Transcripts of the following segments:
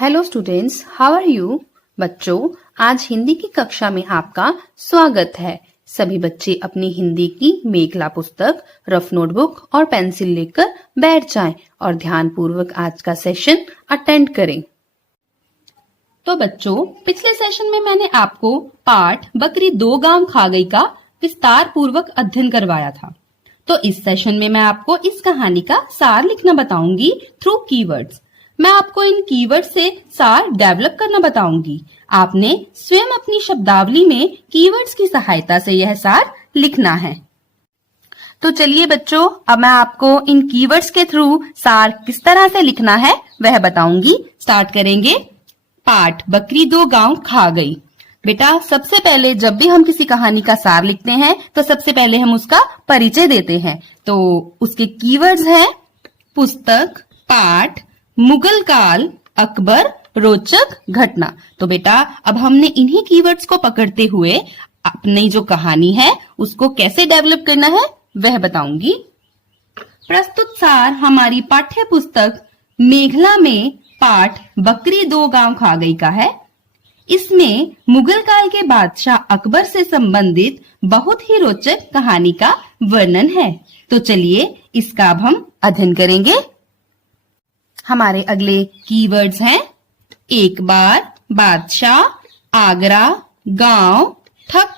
Hello students, how are you? बच्चों, आज हिंदी की कक्षा में आपका स्वागत है। सभी बच्चे अपनी हिंदी की मेघला पुस्तक, रफ नोटबुक और पेंसिल लेकर बैठ जाएं और ध्यान पूर्वक आज का सेशन अटेंड करें। तो बच्चों, पिछले सेशन में मैंने आपको पाठ बकरी 2 गांव खा गई का विस्तार पूर्वक अध्ययन करवाया था। तो इस सेशन में मैं आपको इस कहानी का सार लिखना बताऊंगी थ्रू कीवर्ड्स। मैं आपको इन कीवर्ड से सार डेवलप करना बताऊंगी। आपने स्वयं अपनी शब्दावली में कीवर्ड्स की सहायता से यह सार लिखना है। तो चलिए बच्चों, अब मैं आपको इन कीवर्ड्स के थ्रू सार किस तरह से लिखना है वह बताऊंगी। स्टार्ट करेंगे। पाठ बकरी 2 गांव खा गई। बेटा, सबसे पहले जब भी हम किसी कहानी का सार लिखते हैं तो सबसे पहले हम उसका परिचय देते हैं। तो उसके कीवर्ड्स हैं पुस्तक, पाठ, मुगल काल, अकबर, रोचक घटना। तो बेटा, अब हमने इन्हीं कीवर्ड्स को पकड़ते हुए अपनी जो कहानी है उसको कैसे डेवलप करना है वह बताऊंगी। प्रस्तुत सार हमारी पाठ्य पुस्तक मेघला में पाठ बकरी 2 गांव खा गई का है। इसमें मुगल काल के बादशाह अकबर से संबंधित बहुत ही रोचक कहानी का वर्णन है। तो चलिए इसका अब हम अध्ययन करेंगे। हमारे अगले कीवर्ड्स हैं एक बार, बादशाह, आगरा, गांव, ठक,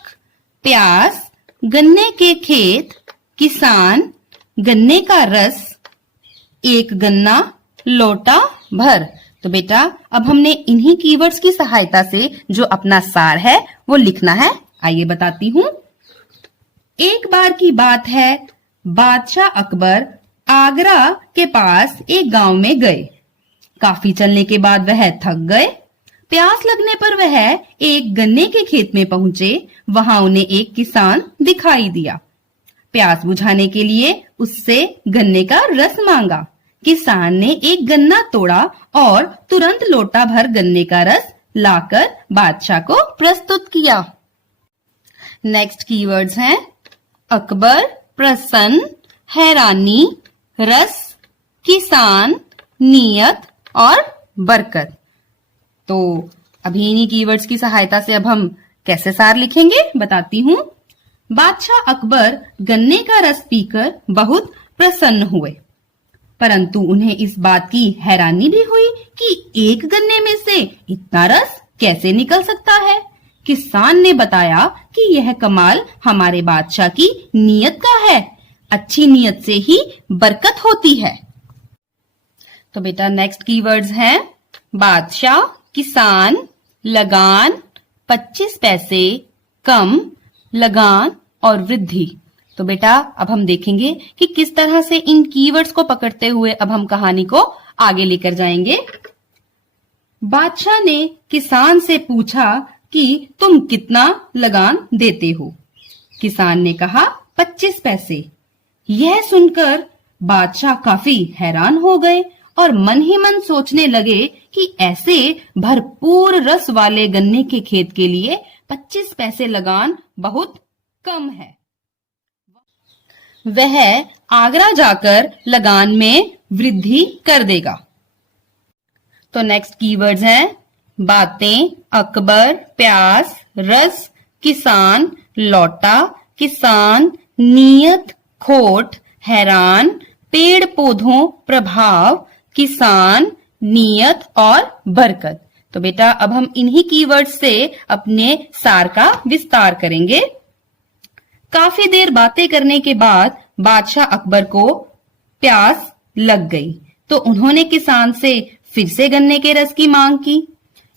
प्यास, गन्ने के खेत, किसान, गन्ने का रस, एक गन्ना, लोटा भर। तो बेटा, अब हमने इन्हीं कीवर्ड्स की सहायता से जो अपना सार है वो लिखना है। आइए बताती हूँ। एक बार की बात है, बादशाह अकबर आगरा के पास एक गांव में गए। काफी चलने के बाद वह थक गए। प्यास लगने पर वह एक गन्ने के खेत में पहुंचे। वहां उन्हें एक किसान दिखाई दिया। प्यास बुझाने के लिए उससे गन्ने का रस मांगा। किसान ने एक गन्ना तोड़ा और तुरंत लोटा भर गन्ने का रस लाकर बादशाह को प्रस्तुत किया। नेक्स्ट कीवर्ड्स हैं अकबर, प्रसन्न, हैरानी, रस, किसान, नियत और बरकत। तो अभी इन्हीं कीवर्ड्स की सहायता से अब हम कैसे सार लिखेंगे बताती हूँ। बादशाह अकबर गन्ने का रस पीकर बहुत प्रसन्न हुए, परंतु उन्हें इस बात की हैरानी भी हुई कि एक गन्ने में से इतना रस कैसे निकल सकता है। किसान ने बताया कि यह कमाल हमारे बादशाह की नियत का है। अच्छी नियत से ही बरकत होती है। तो बेटा, नेक्स्ट कीवर्ड्स हैं बादशाह, किसान, लगान, 25 पैसे, कम, लगान और वृद्धि। तो बेटा, अब हम देखेंगे कि किस तरह से इन कीवर्ड्स को पकड़ते हुए अब हम कहानी को आगे लेकर जाएंगे। बादशाह ने किसान से पूछा कि तुम कितना लगान देते हो। किसान ने कहा 25 पैसे। यह सुनकर बादशाह काफी हैरान हो गए और मन ही मन सोचने लगे कि ऐसे भरपूर रस वाले गन्ने के खेत के लिए 25 पैसे लगान बहुत कम है। वह आगरा जाकर लगान में वृद्धि कर देगा। तो नेक्स्ट कीवर्ड्स हैं बातें, अकबर, प्यास, रस, किसान, लौटा, किसान, नियत, खोट, हैरान, पेड़ पौधों, प्रभाव, किसान, नियत और बरकत। तो बेटा, अब हम इन्हीं कीवर्ड्स से अपने सार का विस्तार करेंगे। काफी देर बातें करने के बाद बादशाह अकबर को प्यास लग गई, तो उन्होंने किसान से फिर से गन्ने के रस की मांग की।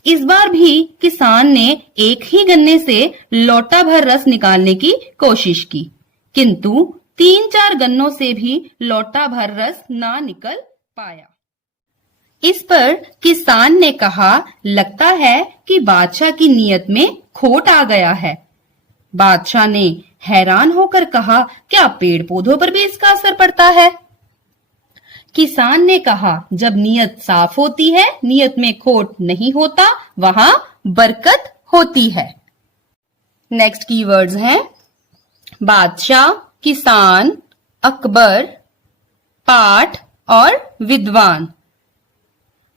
इस बार भी किसान ने एक ही गन्ने से लोटा भर रस निकालने की कोशिश की, किंतु 3-4 गन्नों से भी लोटा भर रस ना निकल पाया। इस पर किसान ने कहा, लगता है कि बादशाह की नियत में खोट आ गया है। बादशाह ने हैरान होकर कहा, क्या पेड़ पौधों पर भी इसका असर पड़ता है? किसान ने कहा, जब नियत साफ होती है, नियत में खोट नहीं होता, वहां बरकत होती है। नेक्स्ट कीवर्ड्स हैं बादशाह, किसान, अकबर, पाठ और विद्वान।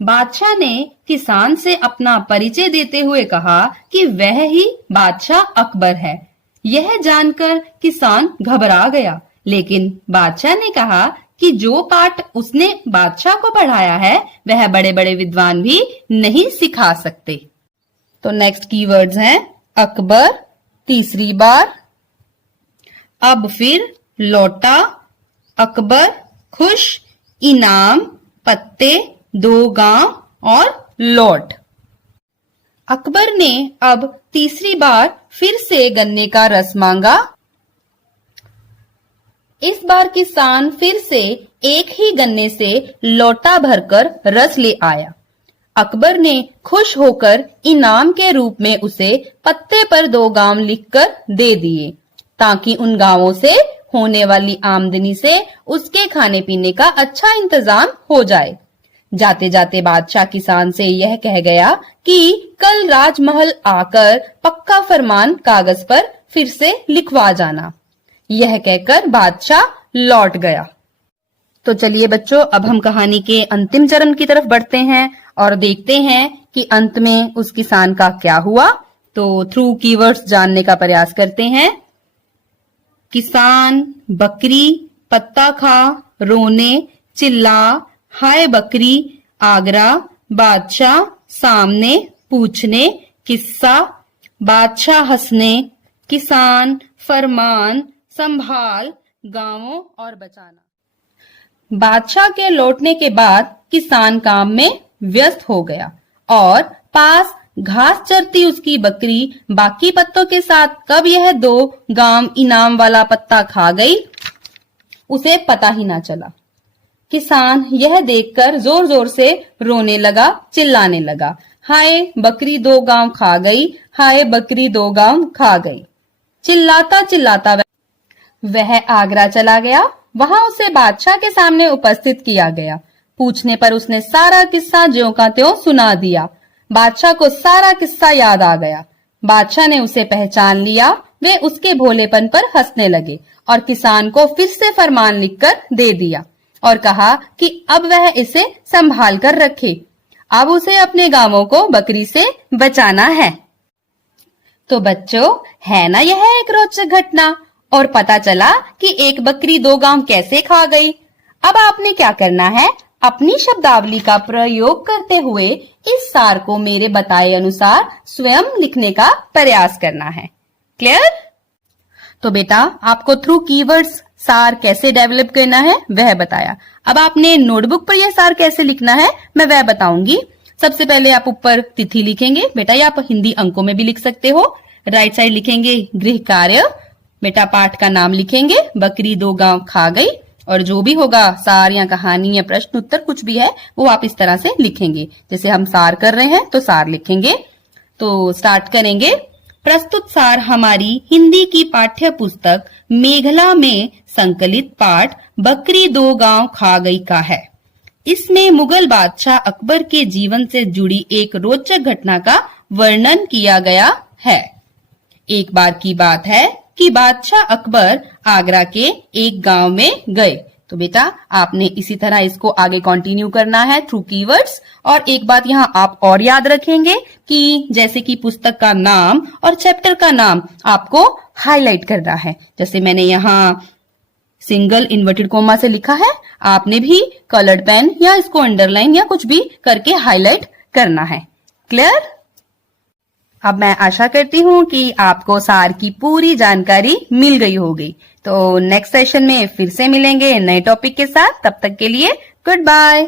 बादशाह ने किसान से अपना परिचय देते हुए कहा कि वह ही बादशाह अकबर है। यह जानकर किसान घबरा गया, लेकिन बादशाह ने कहा कि जो पाठ उसने बादशाह को पढ़ाया है वह बड़े बड़े विद्वान भी नहीं सिखा सकते। तो नेक्स्ट कीवर्ड्स हैं अकबर तीसरी बार, अब फिर, लौटा, अकबर, खुश, इनाम, पत्ते, 2 गांव और लौट। अकबर ने अब तीसरी बार फिर से गन्ने का रस मांगा। इस बार किसान फिर से एक ही गन्ने से लोटा भरकर रस ले आया। अकबर ने खुश होकर इनाम के रूप में उसे पत्ते पर 2 गांव लिखकर दे दिए, ताकि उन गांवों से होने वाली आमदनी से उसके खाने पीने का अच्छा इंतजाम हो जाए। जाते जाते बादशाह किसान से यह कह गया कि कल राजमहल आकर पक्का फरमान कागज पर फिर से लिखवा जाना। यह कहकर बादशाह लौट गया। तो चलिए बच्चों, अब हम कहानी के अंतिम चरण की तरफ बढ़ते हैं और देखते हैं कि अंत में उस किसान का क्या हुआ। तो थ्रू कीवर्ड्स जानने का प्रयास करते हैं। किसान, बकरी, पत्ता खा, रोने, चिल्ला, हाय बकरी, आगरा, बादशाह, सामने, पूछने, किस्सा, बादशाह हंसने, किसान, फरमान, संभाल, गांवों और बचाना। बादशाह के लौटने के बाद किसान काम में व्यस्त हो गया और पास घास चरती उसकी बकरी बाकी पत्तों के साथ कब यह 2 गांव इनाम वाला पत्ता खा गई, उसे पता ही ना चला। किसान यह देखकर जोर जोर से रोने लगा, चिल्लाने लगा, हाय बकरी 2 गांव खा गई, हाय बकरी 2 गांव खा गई। चिल्लाता चिल्लाता वह आगरा चला गया। वहां उसे बादशाह के सामने उपस्थित किया गया। पूछने पर उसने सारा किस्सा ज्यों का त्यों सुना दिया। बादशाह को सारा किस्सा याद आ गया। बादशाह ने उसे पहचान लिया। वे उसके भोलेपन पर हंसने लगे और किसान को फिर से फरमान लिखकर दे दिया और कहा कि अब वह इसे संभाल कर रखे। अब उसे अपने गांवों को बकरी से बचाना है। तो बच्चों, है ना यह एक रोचक घटना, और पता चला कि एक बकरी 2 गांव कैसे खा गई। अब आपने क्या करना है, अपनी शब्दावली का प्रयोग करते हुए इस सार को मेरे बताए अनुसार स्वयं लिखने का प्रयास करना है। क्लियर? तो बेटा, आपको थ्रू कीवर्ड्स सार कैसे डेवलप करना है वह बताया। अब आपने नोटबुक पर यह सार कैसे लिखना है मैं वह बताऊंगी। सबसे पहले आप ऊपर तिथि लिखेंगे। बेटा, ये आप हिंदी अंकों में भी लिख सकते हो। राइट साइड लिखेंगे गृह कार्य। बेटा, पाठ का नाम लिखेंगे, बकरी 2 गांव खा गई, और जो भी होगा सार या कहानी या प्रश्न उत्तर कुछ भी है वो आप इस तरह से लिखेंगे। जैसे हम सार कर रहे हैं तो सार लिखेंगे। तो स्टार्ट करेंगे। प्रस्तुत सार हमारी हिंदी की पाठ्य पुस्तक मेघला में संकलित पाठ बकरी 2 गांव खा गई का है। इसमें मुगल बादशाह अकबर के जीवन से जुड़ी एक रोचक घटना का वर्णन किया गया है। एक बार की बात है कि बादशाह अकबर आगरा के एक गांव में गए। तो बेटा, आपने इसी तरह इसको आगे कंटिन्यू करना है थ्रू कीवर्ड्स। और एक बात यहाँ आप और याद रखेंगे कि जैसे कि पुस्तक का नाम और चैप्टर का नाम आपको हाईलाइट करना है। जैसे मैंने यहाँ सिंगल इन्वर्टेड कोमा से लिखा है, आपने भी कलर्ड पेन या इसको अंडरलाइन या कुछ भी करके हाईलाइट करना है। क्लियर? अब मैं आशा करती हूँ कि आपको सार की पूरी जानकारी मिल गई होगी। तो नेक्स्ट सेशन में फिर से मिलेंगे नए टॉपिक के साथ। तब तक के लिए गुड बाय।